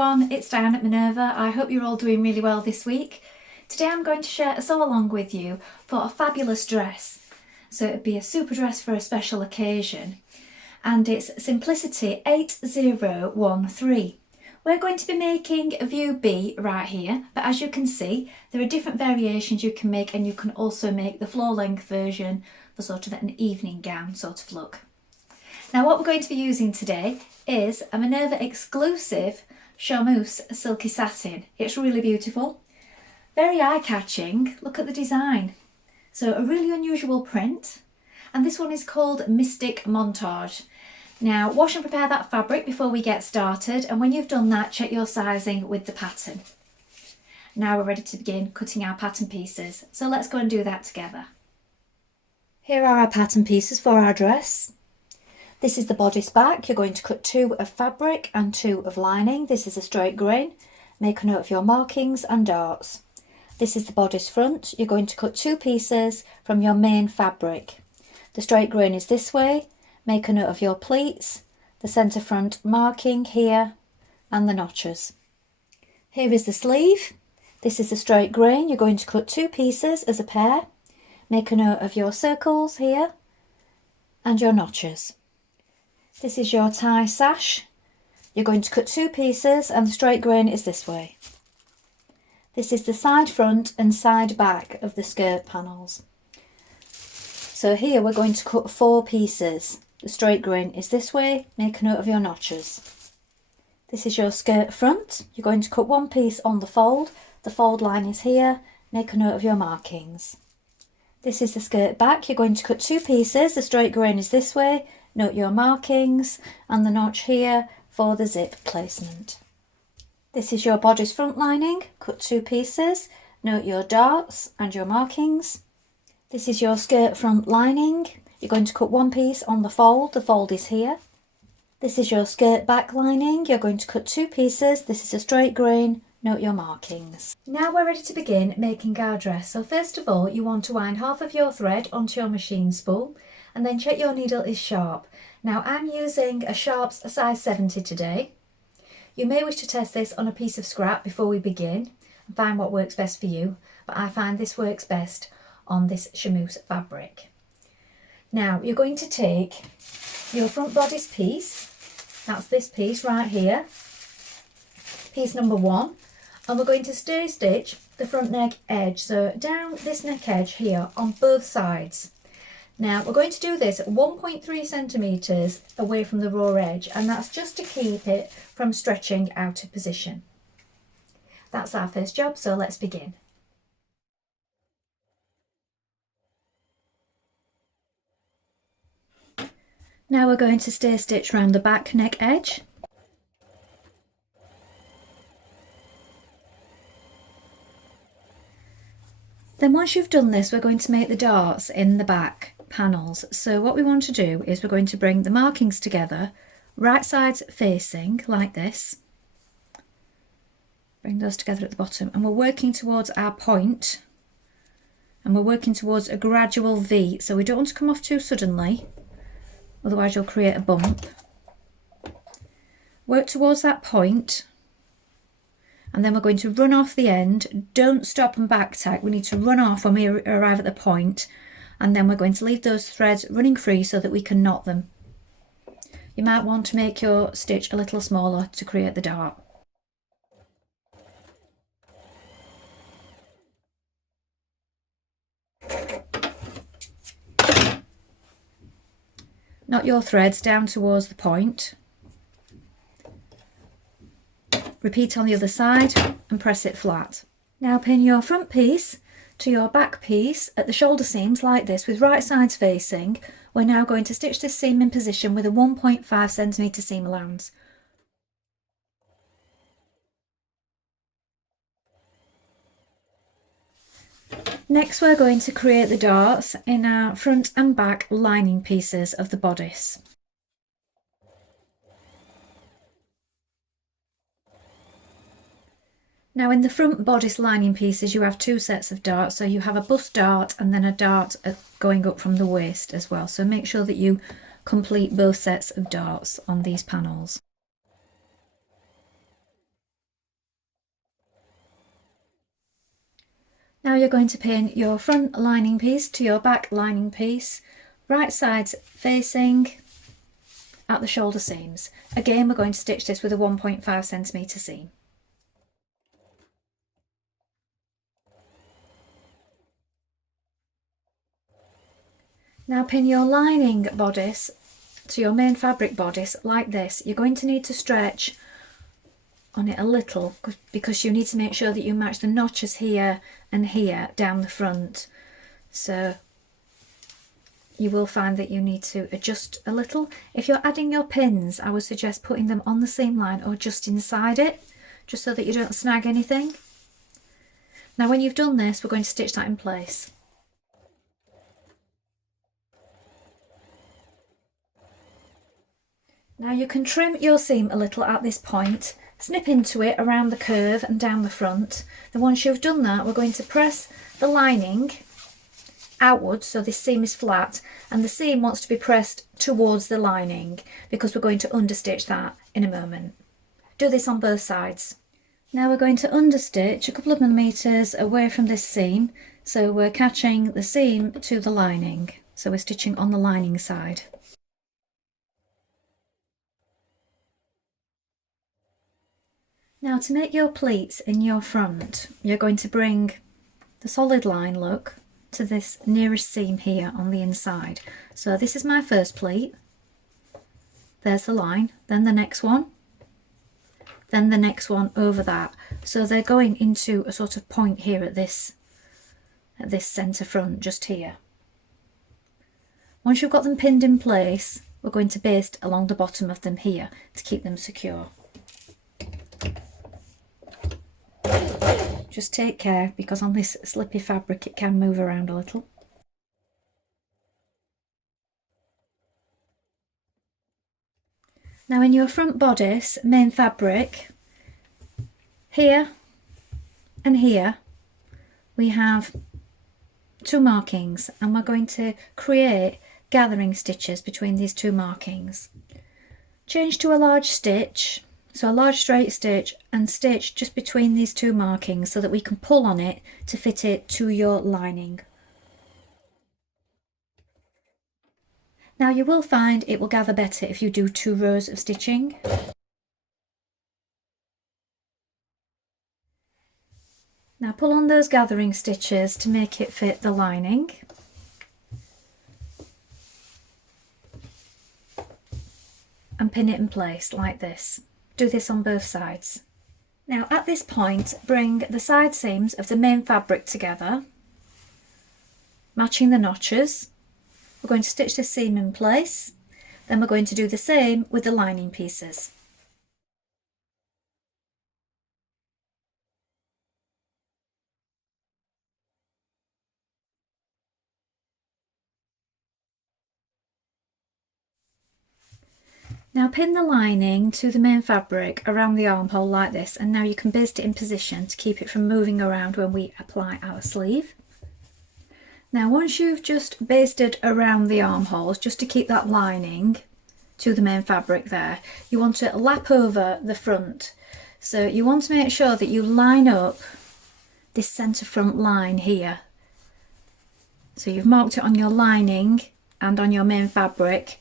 everyone, it's Dianne at Minerva. I hope you're all doing really well this week. Today I'm going to share a sew along with you for a fabulous dress. So it'd be a super dress for a special occasion. And it's Simplicity 8013. We're going to be making a view B right here, but as you can see, there are different variations you can make, and you can also make the floor length version for sort of an evening gown sort of look. Now what we're going to be using today is a Minerva exclusive charmeuse silky satin. It's really beautiful, very eye-catching. Look at the design. So a really unusual print, and this one is called Mystic Montage. Now wash and prepare that fabric before we get started, and when you've done that, check your sizing with the pattern. Now we're ready to begin cutting our pattern pieces, so let's go and do that together. Here are our pattern pieces for our dress. This is the bodice back. You're going to cut 2 of fabric and 2 of lining. This is a straight grain. Make a note of your markings and darts. This is the bodice front. You're going to cut 2 pieces from your main fabric. The straight grain is this way. Make a note of your pleats, the centre front marking here, and the notches. Here is the sleeve. This is the straight grain. You're going to cut 2 pieces as a pair. Make a note of your circles here and your notches. This is your tie sash. You're going to cut 2 pieces, and the straight grain is this way. This is the side front and side back of the skirt panels. So here we're going to cut 4 pieces. The straight grain is this way. Make a note of your notches. This is your skirt front. You're going to cut 1 piece on the fold. The fold line is here. Make a note of your markings. This is the skirt back. You're going to cut 2 pieces. The straight grain is this way. Note your markings and the notch here for the zip placement. This is your bodice front lining. Cut 2 pieces. Note your darts and your markings. This is your skirt front lining. You're going to cut 1 piece on the fold. The fold is here. This is your skirt back lining. You're going to cut 2 pieces. This is a straight grain. Note your markings. Now we're ready to begin making our dress. So first of all, you want to wind half of your thread onto your machine spool, and then check your needle is sharp. Now I'm using a Sharps size 70 today. You may wish to test this on a piece of scrap before we begin and find what works best for you, but I find this works best on this charmeuse fabric. Now you're going to take your front bodice piece, that's this piece right here, piece number 1, and we're going to stir stitch the front neck edge, so down this neck edge here on both sides. Now we're going to do this at 1.3 centimetres away from the raw edge, and that's just to keep it from stretching out of position. That's our first job, so let's begin. Now we're going to stir stitch around the back neck edge. Then once you've done this, we're going to make the darts in the back panels. So what we want to do is we're going to bring the markings together, right sides facing like this. Bring those together at the bottom, and we're working towards our point, and we're working towards a gradual V, so we don't want to come off too suddenly, otherwise you'll create a bump. Work towards that point, and then we're going to run off the end. Don't stop and back tack. We need to run off when we arrive at the point, and then we're going to leave those threads running free so that we can knot them. You might want to make your stitch a little smaller to create the dart. Knot your threads down towards the point. Repeat on the other side and press it flat. Now pin your front piece to your back piece at the shoulder seams like this with right sides facing. We're now going to stitch this seam in position with a 1.5 centimetre seam allowance. Next we're going to create the darts in our front and back lining pieces of the bodice. Now in the front bodice lining pieces you have 2 sets of darts, so you have a bust dart and then a dart going up from the waist as well, so make sure that you complete both sets of darts on these panels. Now you're going to pin your front lining piece to your back lining piece, right sides facing at the shoulder seams. Again, we're going to stitch this with a 1.5 centimetre seam. Now pin your lining bodice to your main fabric bodice like this. You're going to need to stretch on it a little because you need to make sure that you match the notches here and here down the front. So you will find that you need to adjust a little. If you're adding your pins, I would suggest putting them on the seam line or just inside it, just so that you don't snag anything. Now when you've done this, we're going to stitch that in place. Now you can trim your seam a little at this point, snip into it around the curve and down the front. Then once you've done that, we're going to press the lining outwards so this seam is flat, and the seam wants to be pressed towards the lining because we're going to understitch that in a moment. Do this on both sides. Now we're going to understitch a couple of millimetres away from this seam, so we're catching the seam to the lining, so we're stitching on the lining side. Now to make your pleats in your front, you're going to bring the solid line look to this nearest seam here on the inside. So this is my first pleat, there's the line, then the next one, then the next one over that. So they're going into a sort of point here at this centre front, just here. Once you've got them pinned in place, we're going to baste along the bottom of them here to keep them secure. Just take care because on this slippy fabric it can move around a little. Now in your front bodice main fabric, here and here we have two markings, and we're going to create gathering stitches between these two markings. Change to a large stitch, so a large straight stitch, and stitch just between these two markings so that we can pull on it to fit it to your lining. Now you will find it will gather better if you do 2 rows of stitching. Now pull on those gathering stitches to make it fit the lining. And pin it in place like this. Do this on both sides. Now at this point, bring the side seams of the main fabric together, matching the notches. We're going to stitch this seam in place, then we're going to do the same with the lining pieces. Now pin the lining to the main fabric around the armhole like this, and now you can baste it in position to keep it from moving around when we apply our sleeve. Now once you've just basted around the armholes, just to keep that lining to the main fabric there, you want to lap over the front. So you want to make sure that you line up this centre front line here. So you've marked it on your lining and on your main fabric.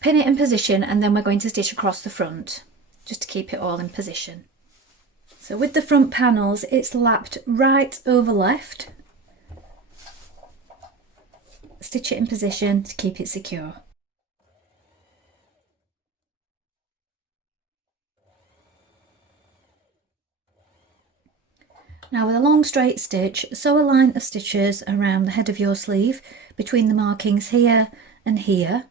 Pin it in position, and then we're going to stitch across the front just to keep it all in position. So with the front panels, it's lapped right over left. Stitch it in position to keep it secure. Now with a long straight stitch, sew a line of stitches around the head of your sleeve between the markings here and here.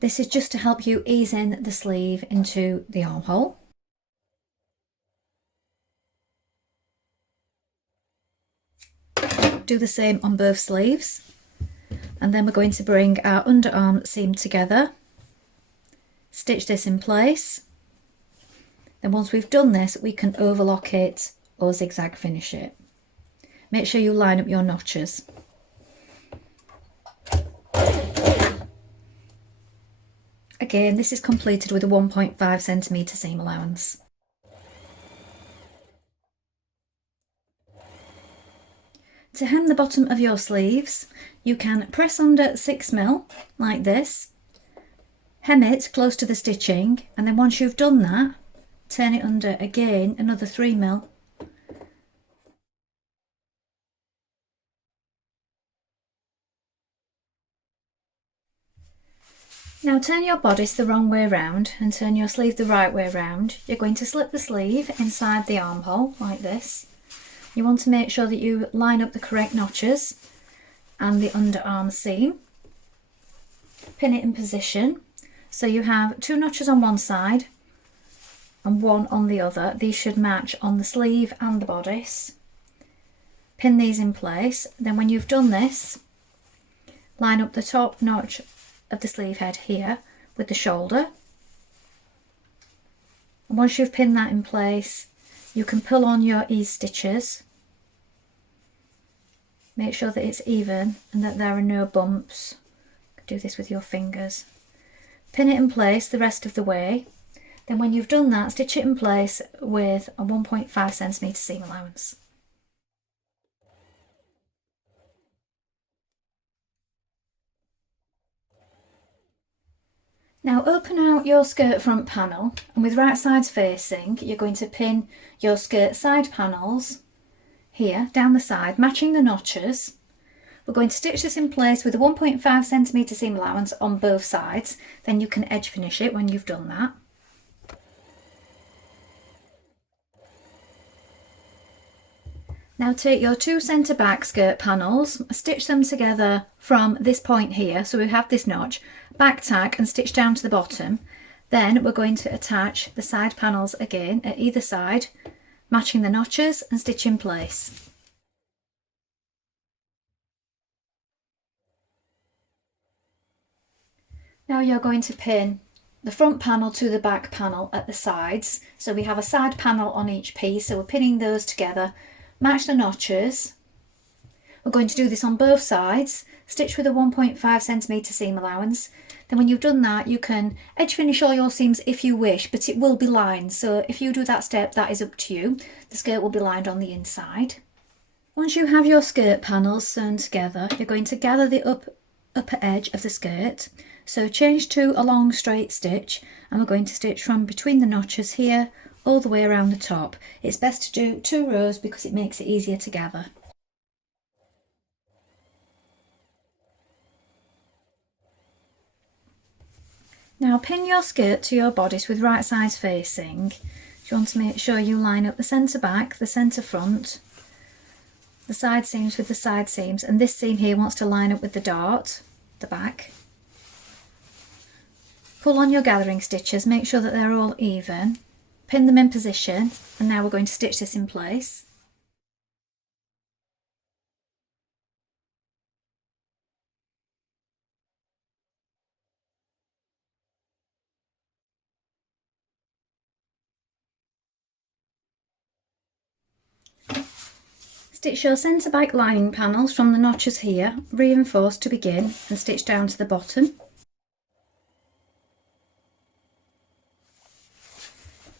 This is just to help you ease in the sleeve into the armhole. Do the same on both sleeves. And then we're going to bring our underarm seam together, stitch this in place. Then once we've done this, we can overlock it or zigzag finish it. Make sure you line up your notches. Again, this is completed with a 1.5 centimetre seam allowance. to hem the bottom of your sleeves, you can press under 6mm like this, hem it close to the stitching, and then once you've done that, turn it under again another 3mm. Now turn your bodice the wrong way round and turn your sleeve the right way round. You're going to slip the sleeve inside the armhole like this. You want to make sure that you line up the correct notches and the underarm seam. Pin it in position. So you have 2 notches on one side and 1 on the other. These should match on the sleeve and the bodice. Pin these in place. Then when you've done this, line up the top notch of the sleeve head here with the shoulder. And once you've pinned that in place, you can pull on your ease stitches. Make sure that it's even and that there are no bumps. You can do this with your fingers. Pin it in place the rest of the way. Then when you've done that, stitch it in place with a 1.5cm seam allowance. Now open out your skirt front panel, and with right sides facing, you're going to pin your skirt side panels here down the side, matching the notches. We're going to stitch this in place with a 1.5cm seam allowance on both sides, then you can edge finish it when you've done that. Now take your 2 centre back skirt panels, stitch them together from this point here, so we have this notch, back tack and stitch down to the bottom. Then we're going to attach the side panels again at either side, matching the notches, and stitch in place. Now you're going to pin the front panel to the back panel at the sides, so we have a side panel on each piece, so we're pinning those together. Match the notches. We're going to do this on both sides, stitch with a 1.5cm seam allowance. Then when you've done that, you can edge finish all your seams if you wish, but it will be lined, so if you do that step, that is up to you. The skirt will be lined on the inside. Once you have your skirt panels sewn together, you're going to gather the upper edge of the skirt. So change to a long straight stitch, and we're going to stitch from between the notches here all the way around the top. It's best to do 2 rows because it makes it easier to gather. Now pin your skirt to your bodice with right sides facing. You want to make sure you line up the centre back, the centre front, the side seams with the side seams, and this seam here wants to line up with the dart, the back. Pull on your gathering stitches, make sure that they're all even. Pin them in position, and now we're going to stitch this in place. Stitch your centre back lining panels from the notches here, reinforce to begin, and stitch down to the bottom.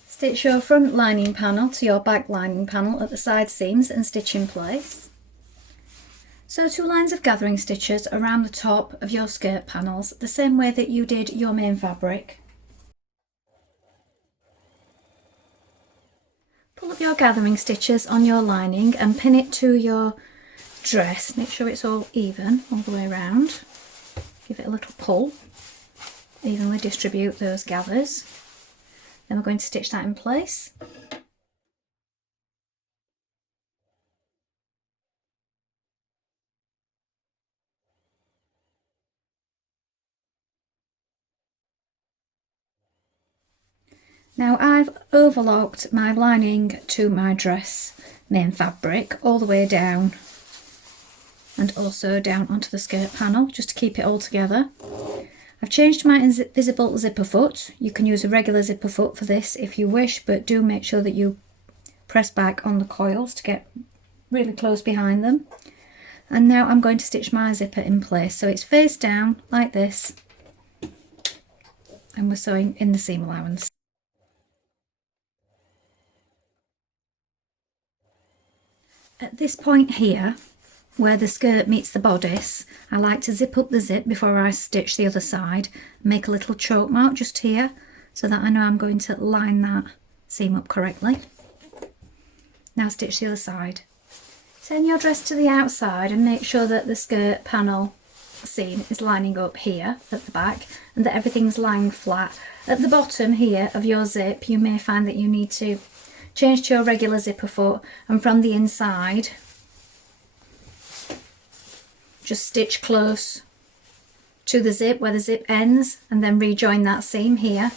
Stitch your front lining panel to your back lining panel at the side seams and stitch in place. Sew 2 lines of gathering stitches around the top of your skirt panels, the same way that you did your main fabric. Pull up your gathering stitches on your lining and pin it to your dress. Make sure it's all even all the way around. Give it a little pull. Evenly distribute those gathers. Then we're going to stitch that in place. Now I've overlocked my lining to my dress main fabric all the way down and also down onto the skirt panel just to keep it all together. I've changed my invisible zipper foot. You can use a regular zipper foot for this if you wish, but do make sure that you press back on the coils to get really close behind them. And now I'm going to stitch my zipper in place. So it's face down like this, and we're sewing in the seam allowance. At this point here, where the skirt meets the bodice, I like to zip up the zip before I stitch the other side, make a little choke mark just here so that I know I'm going to line that seam up correctly. Now stitch the other side. Turn your dress to the outside and make sure that the skirt panel seam is lining up here at the back and that everything's lying flat. At the bottom here of your zip, you may find that you need to change to your regular zipper foot, and from the inside just stitch close to the zip where the zip ends and then rejoin that seam here,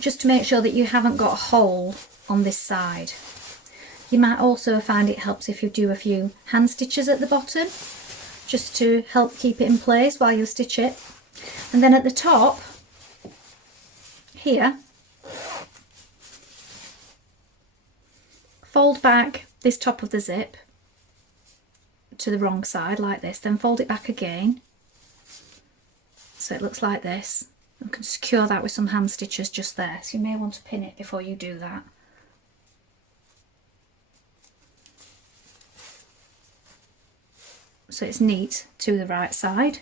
just to make sure that you haven't got a hole on this side. You might also find it helps if you do a few hand stitches at the bottom, just to help keep it in place while you stitch it. And then at the top here, fold back this top of the zip to the wrong side like this, then fold it back again so it looks like this. You can secure that with some hand stitches just there, so you may want to pin it before you do that. So it's neat to the right side.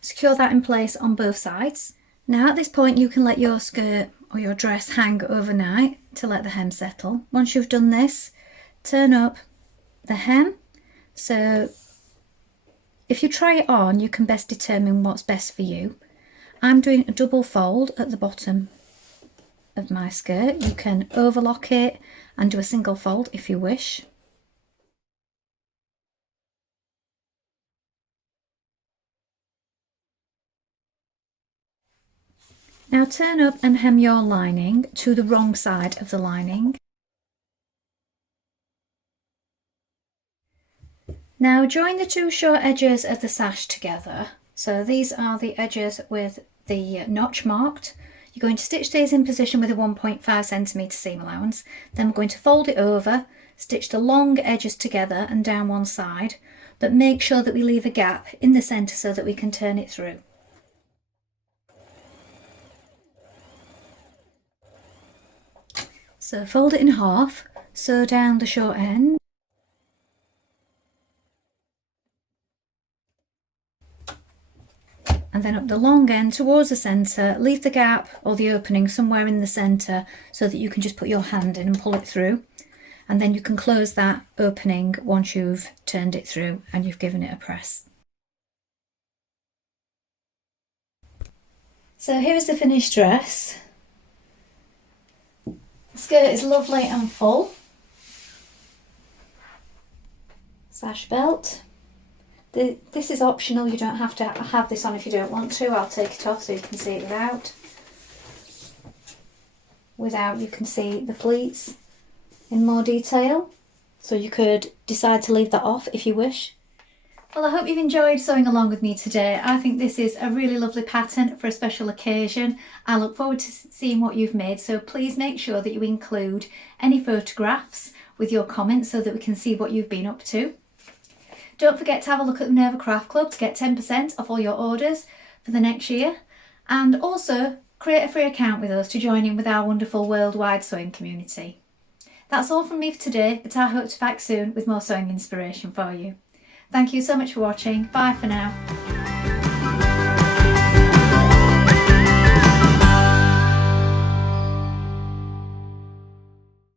Secure that in place on both sides. Now at this point you can let your skirt or your dress hang overnight to let the hem settle. Once you've done this, turn up the hem. So if you try it on, you can best determine what's best for you. I'm doing a double fold at the bottom of my skirt. You can overlock it and do a single fold if you wish. Now turn up and hem your lining to the wrong side of the lining. Now join the two short edges of the sash together. So these are the edges with the notch marked. You're going to stitch these in position with a 1.5cm seam allowance. Then we're going to fold it over, stitch the long edges together and down one side, but make sure that we leave a gap in the centre so that we can turn it through. So fold it in half, sew down the short end, and then up the long end towards the centre, leave the gap or the opening somewhere in the centre so that you can just put your hand in and pull it through, and then you can close that opening once you've turned it through and you've given it a press. So here's the finished dress. The skirt is lovely and full. Sash belt. This is optional, you don't have to have this on if you don't want to. I'll take it off so you can see it without. Without you can see the pleats in more detail. So you could decide to leave that off if you wish. Well, I hope you've enjoyed sewing along with me today. I think this is a really lovely pattern for a special occasion. I look forward to seeing what you've made, so please make sure that you include any photographs with your comments so that we can see what you've been up to. Don't forget to have a look at the Minerva Craft Club to get 10% off all your orders for the next year, and also create a free account with us to join in with our wonderful worldwide sewing community. That's all from me for today, but I hope to be back soon with more sewing inspiration for you. Thank you so much for watching. Bye for now.